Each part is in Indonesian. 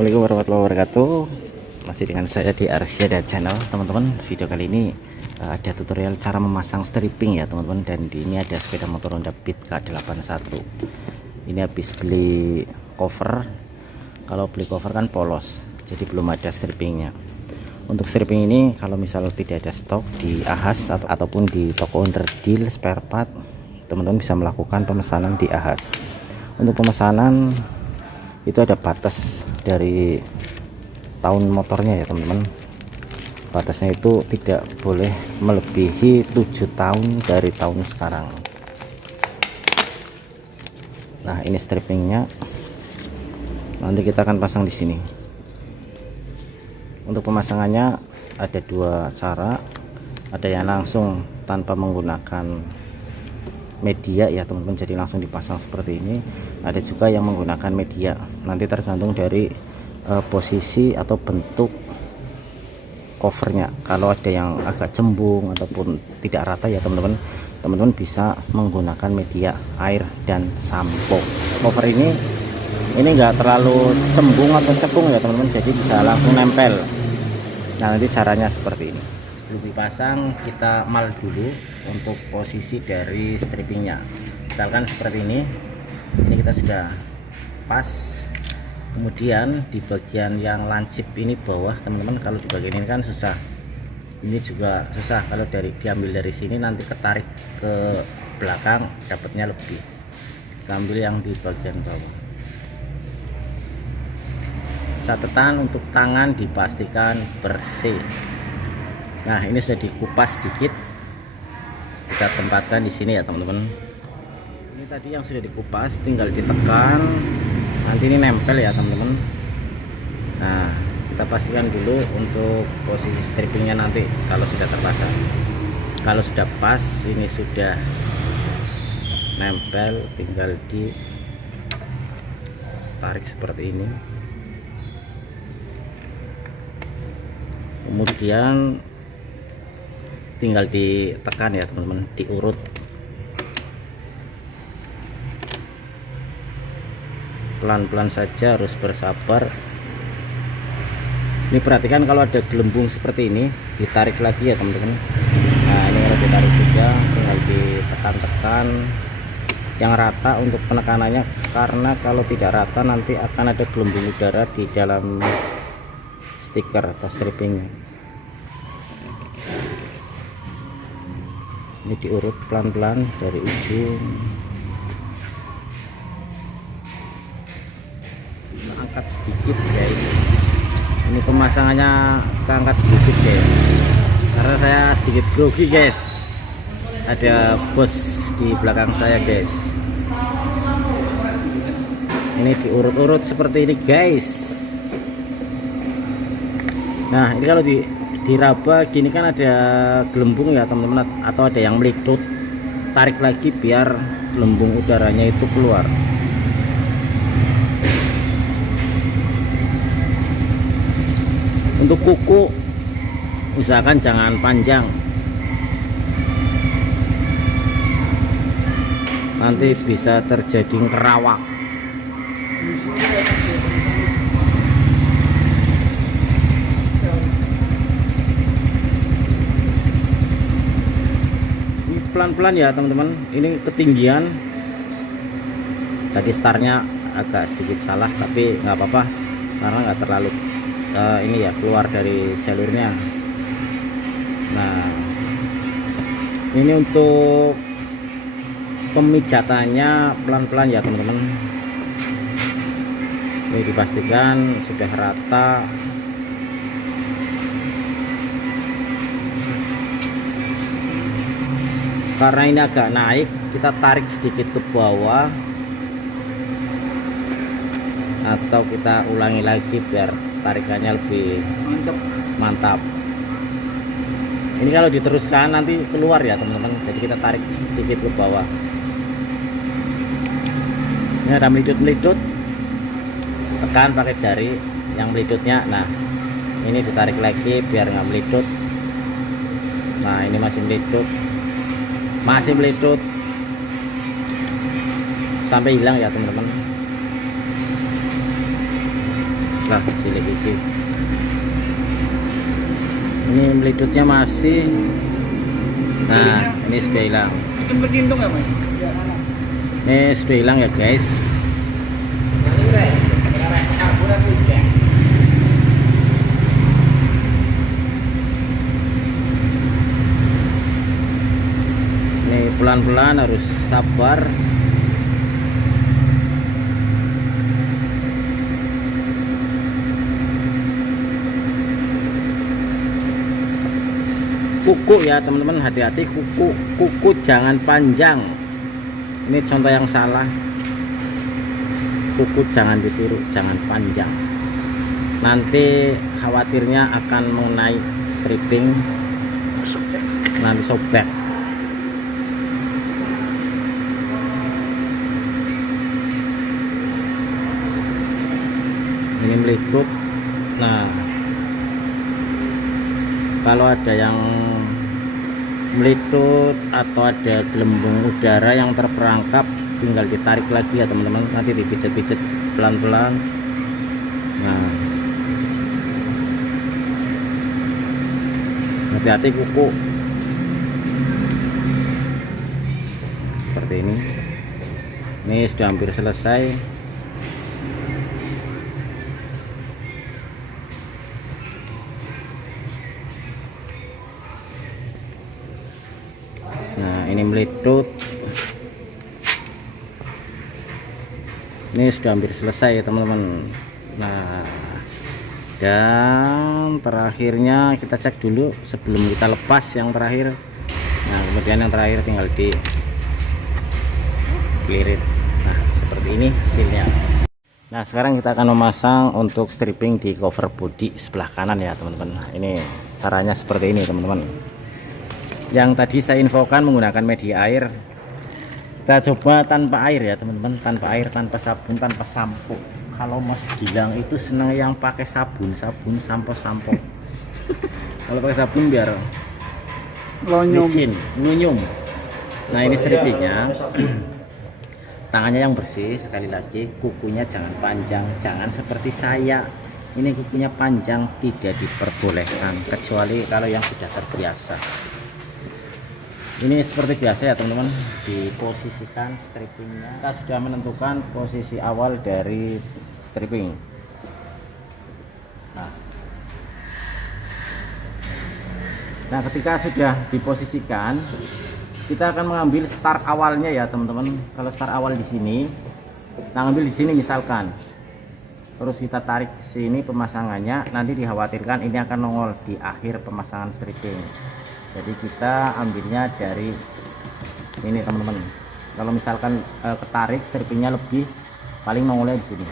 Assalamualaikum warahmatullahi wabarakatuh. Masih dengan saya di Arsyada Channel, teman-teman. Video kali ini ada tutorial cara memasang stripping ya teman-teman. Dan ini ada sepeda motor Honda Beat K81. Ini habis beli cover. Kalau beli cover kan polos, jadi belum ada strippingnya. Untuk stripping ini kalau misal tidak ada stok di Ahas ataupun di toko underdeal spare part, teman-teman bisa melakukan pemesanan di Ahas. Untuk pemesanan itu ada batas dari tahun motornya ya teman-teman. Batasnya itu tidak boleh melebihi 7 tahun dari tahun sekarang. Nah, ini strippingnya. Nanti kita akan pasang di sini. Untuk pemasangannya ada dua cara. Ada yang langsung tanpa menggunakan media ya teman-teman, jadi langsung dipasang seperti ini. Ada juga yang menggunakan media, nanti tergantung dari posisi atau bentuk covernya. Kalau ada yang agak cembung ataupun tidak rata ya teman-teman bisa menggunakan media air dan sampo. Cover ini enggak terlalu cembung atau cekung ya teman-teman, jadi bisa langsung nempel. Nah, nanti caranya seperti ini. Belum dipasang, kita mal dulu untuk posisi dari strippingnya. Misalkan seperti ini kita sudah pas. Kemudian di bagian yang lancip ini bawah teman-teman, kalau di bagian ini kan susah, ini juga susah. Kalau diambil dari sini nanti ketarik ke belakang dapatnya lebih. Kita ambil yang di bagian bawah. Catatan untuk tangan dipastikan bersih. Nah, ini sudah dikupas sedikit, kita tempatkan di sini ya teman-teman. Ini tadi yang sudah dikupas, tinggal ditekan, nanti ini nempel ya teman-teman. Nah, kita pastikan dulu untuk posisi strippingnya nanti kalau sudah terpasang. Kalau sudah pas, ini sudah nempel, tinggal ditarik seperti ini. Kemudian tinggal ditekan ya teman-teman, diurut. Pelan-pelan saja, harus bersabar. Ini perhatikan kalau ada gelembung seperti ini, ditarik lagi ya teman-teman. Nah, ini kalau ditarik sudah, tinggal ditekan-tekan yang rata untuk penekanannya, karena kalau tidak rata nanti akan ada gelembung udara di dalam stiker atau strippingnya. Ini diurut pelan-pelan dari ujung. Kita angkat sedikit guys. Ini pemasangannya kita angkat sedikit guys, karena saya sedikit grogi guys. Ada bos di belakang saya guys. Ini diurut-urut seperti ini guys. Nah, ini kalau diraba gini kan ada gelembung ya teman-teman, atau ada yang melitut, tarik lagi biar gelembung udaranya itu keluar. Untuk kuku usahakan jangan panjang, nanti bisa terjadi kerawak. Pelan-pelan ya teman-teman, ini ketinggian. Tadi startnya agak sedikit salah, tapi nggak apa-apa karena nggak terlalu ini ya, keluar dari jalurnya. Nah, ini untuk pemijatannya pelan-pelan ya teman-teman. Ini dipastikan sudah rata. Karena ini agak naik, kita tarik sedikit ke bawah, atau kita ulangi lagi biar tarikannya lebih mantap. Ini kalau diteruskan nanti keluar ya teman-teman, jadi kita tarik sedikit ke bawah. Ini ada melidut-melidut, tekan pakai jari yang melidutnya. Nah, ini ditarik lagi biar nggak melidut. Nah, ini masih melidut, sampai hilang ya teman-teman. lah cilik iki. Ini melidutnya masih. Nah, ini sudah hilang. Sempat cintung nggak mas? Ini sudah hilang ya guys. Ini pelan-pelan, harus sabar. Kuku ya teman-teman, hati-hati kuku jangan panjang. Ini contoh yang salah. Kuku jangan ditiru, jangan panjang. Nanti khawatirnya akan mengenai stripping, nanti sobek. Ini meliput. Nah, kalau ada yang meliput atau ada gelembung udara yang terperangkap, tinggal ditarik lagi ya teman-teman, nanti dipijat-pijat pelan-pelan. Nah, hati-hati kuku seperti ini. Ini sudah hampir selesai. Nah, ini melidut. Ini sudah hampir selesai ya teman-teman. Nah, dan terakhirnya kita cek dulu sebelum kita lepas yang terakhir. Nah, kemudian yang terakhir tinggal di lirit. Nah, seperti ini hasilnya. Nah, sekarang kita akan memasang untuk stripping di cover body sebelah kanan ya teman-teman. Ini caranya seperti ini teman-teman. Yang tadi saya infokan menggunakan media air, kita coba tanpa air ya teman-teman, tanpa air, tanpa sabun, tanpa sampo. Kalau Mas Gilang itu senang yang pakai sabun, sampo. Kalau pakai sabun biar licin, lunyum. Nah, ini strippingnya. Tangannya yang bersih, sekali lagi kukunya jangan panjang, jangan seperti saya. Ini kukunya panjang, tidak diperbolehkan kecuali kalau yang sudah terbiasa. Ini seperti biasa ya teman-teman, diposisikan strippingnya. Kita sudah menentukan posisi awal dari stripping. Nah, ketika sudah diposisikan, kita akan mengambil start awalnya ya teman-teman. Kalau start awal di sini, kita ambil di sini misalkan. Terus kita tarik ke sini pemasangannya, nanti dikhawatirkan ini akan nongol di akhir pemasangan stripping. Jadi kita ambilnya dari ini teman-teman. Kalau misalkan ketarik strippingnya lebih, paling nongolnya di sini.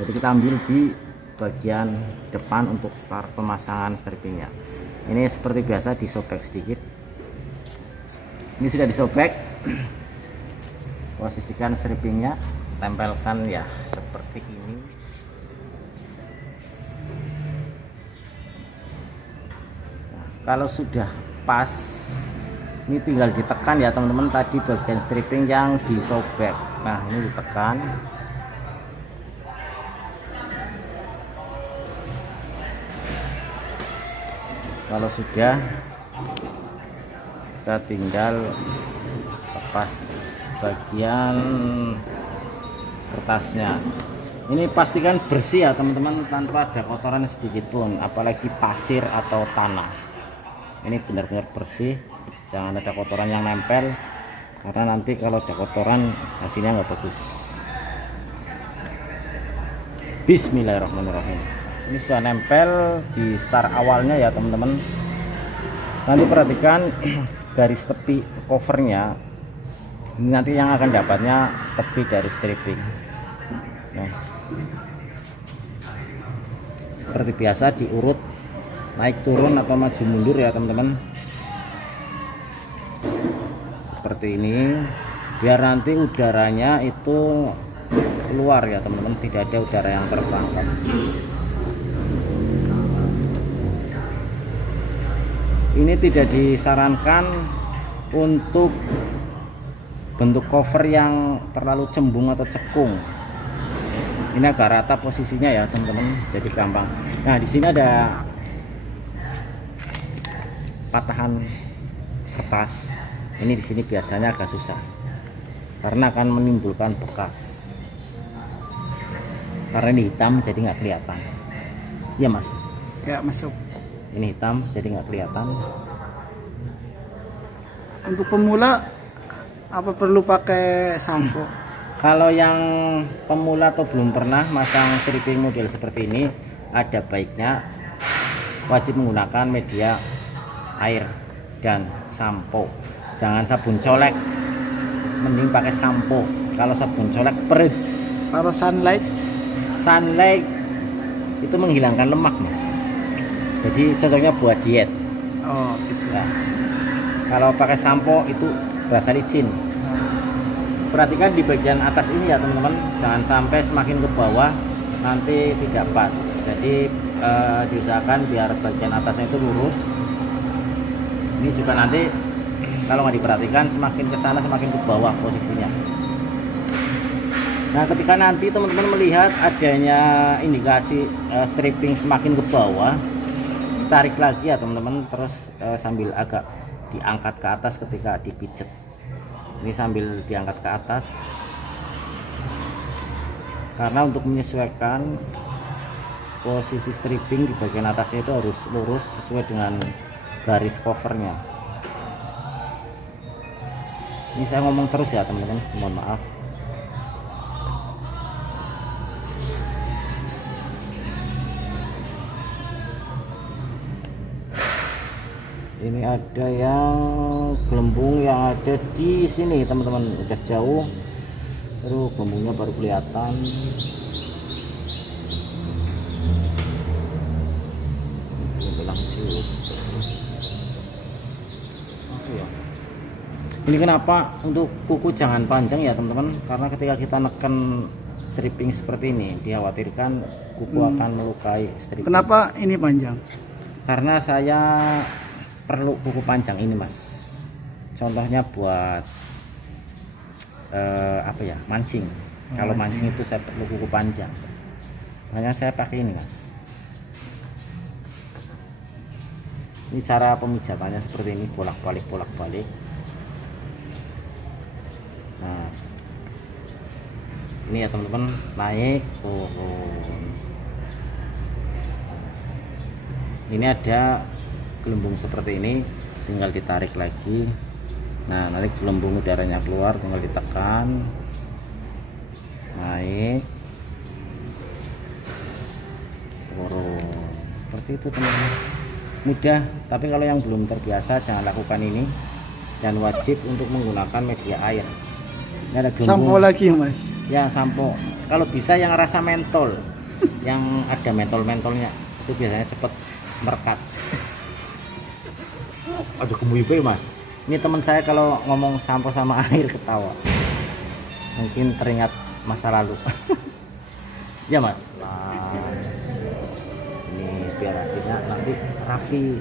Jadi kita ambil di bagian depan untuk start pemasangan strippingnya. Ini seperti biasa disobek sedikit. Ini sudah disobek. Posisikan strippingnya, tempelkan ya seperti ini. Kalau sudah pas, ini tinggal ditekan ya teman-teman, tadi bagian stripping yang disobek. Nah, ini ditekan. Kalau sudah, kita tinggal lepas bagian kertasnya. Ini pastikan bersih ya teman-teman, tanpa ada kotoran sedikit pun, apalagi pasir atau tanah. Ini benar-benar bersih, jangan ada kotoran yang nempel, karena nanti kalau ada kotoran hasilnya nggak bagus. Bismillahirrahmanirrahim. Ini sudah nempel di start awalnya ya teman-teman. Nanti perhatikan garis tepi covernya, ini nanti yang akan dapatnya tepi dari stripping. Nah, seperti biasa diurut naik turun atau maju mundur ya teman-teman, seperti ini, biar nanti udaranya itu keluar ya teman-teman, tidak ada udara yang terperangkap. Ini tidak disarankan untuk bentuk cover yang terlalu cembung atau cekung. Ini agak rata posisinya ya teman-teman, jadi gampang. Nah di sini ada patahan kertas. Ini di sini biasanya agak susah karena akan menimbulkan bekas. Karena ini hitam jadi nggak kelihatan. Iya mas? Ya masuk. Ini hitam jadi nggak kelihatan. Untuk pemula apa perlu pakai sampo? Kalau yang pemula atau belum pernah masang stripping model seperti ini, ada baiknya wajib menggunakan media air dan sampo. Jangan sabun colek, mending pakai sampo. Kalau sabun colek perut. Kalau sunlight itu menghilangkan lemak mas, jadi cocoknya buat diet. oh gitu. Nah, kalau pakai sampo itu basah licin. Perhatikan di bagian atas ini ya teman-teman, jangan sampai semakin ke bawah nanti tidak pas. Jadi diusahakan biar bagian atasnya itu lurus. Ini juga nanti kalau nggak diperhatikan semakin ke sana semakin ke bawah posisinya. Nah ketika nanti teman-teman melihat adanya indikasi stripping semakin ke bawah, tarik lagi ya teman-teman, terus sambil agak diangkat ke atas ketika dipijet. Ini sambil diangkat ke atas karena untuk menyesuaikan posisi stripping di bagian atasnya itu harus lurus sesuai dengan garis covernya. Ini saya ngomong terus ya teman-teman, mohon maaf. Ini ada yang gelembung yang ada di sini teman-teman, udah jauh, terus gelembungnya baru kelihatan. Ini kenapa untuk kuku jangan panjang ya teman-teman, karena ketika kita neken stripping seperti ini dikhawatirkan kuku akan melukai stripping. Kenapa ini panjang? Karena saya perlu kuku panjang ini mas, contohnya buat apa ya, mancing. Kalau mancing itu saya perlu kuku panjang, makanya saya pakai ini mas. Ini cara pemijatannya seperti ini, bolak-balik. Nah ini ya teman-teman, naik turun. Ini ada gelembung seperti ini, tinggal ditarik lagi. Nah nanti gelembung udaranya keluar, tinggal ditekan, naik turun seperti itu teman-teman, mudah. Tapi kalau yang belum terbiasa jangan lakukan ini, dan wajib untuk menggunakan media air. Ini ada gelembung. Sampo lagi mas? Ya sampo, kalau bisa yang rasa mentol yang ada mentol-mentolnya, itu biasanya cepet merekat. Aduh kemudian mas, ini teman saya kalau ngomong sampo sama air ketawa, mungkin teringat masa lalu. Ya mas. Nah, ini biar hasilnya nanti rapi,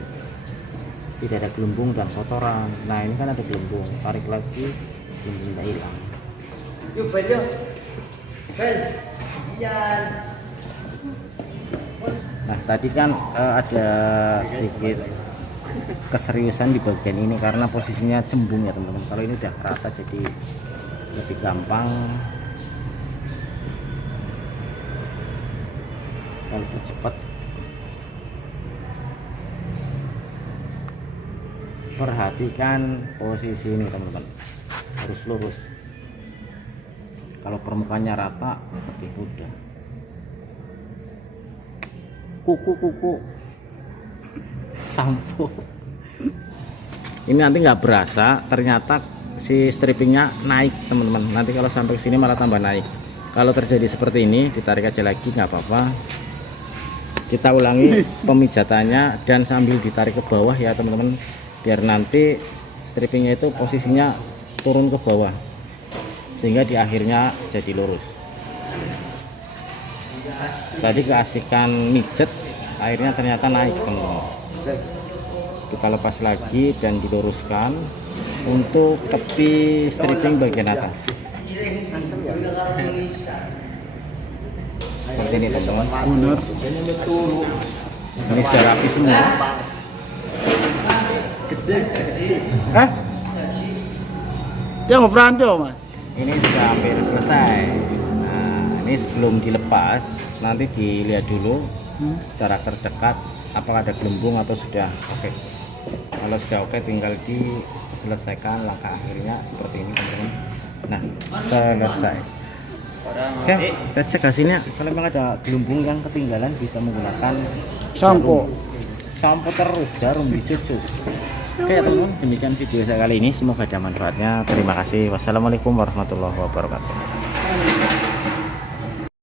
tidak ada gelembung dan kotoran. Nah ini kan ada gelembung, tarik lagi, gelembungnya hilang. Yuk Bel, nah tadi kan ada sedikit keseriusan di bagian ini karena posisinya cembung ya teman-teman. Kalau ini udah rata jadi lebih gampang. Dan percepat. Perhatikan posisi ini teman-teman, harus lurus. Kalau permukaannya rata lebih mudah. Kuku sampo ini nanti nggak berasa, ternyata si strippingnya naik teman-teman. Nanti kalau sampai ke sini malah tambah naik. Kalau terjadi seperti ini, ditarik aja lagi, nggak apa-apa. Kita ulangi pemijatannya dan sambil ditarik ke bawah ya teman-teman, biar nanti strippingnya itu posisinya turun ke bawah sehingga di akhirnya jadi lurus. Tadi keasikan mijet, akhirnya ternyata naik teman-teman. Kita lepas lagi dan diluruskan untuk tepi stripping bagian atas. seperti ini teman-teman. Bener. Ini sudah rapi semua. Hah? Dia nggak berhenti mas. Ini sudah hampir selesai. Nah, ini sebelum dilepas nanti dilihat dulu jarak terdekat apakah ada gelembung atau sudah oke. Kalau sudah oke tinggal diselesaikan langkah akhirnya seperti ini teman-teman. Nah, selesai. Oke, kita cek hasilnya. Kalau memang ada gelembung yang ketinggalan bisa menggunakan Sampo. sampo terus, jarum dicucus. Oke ya teman-teman, demikian video saya kali ini, semoga ada manfaatnya. Terima kasih. Wassalamualaikum warahmatullahi wabarakatuh.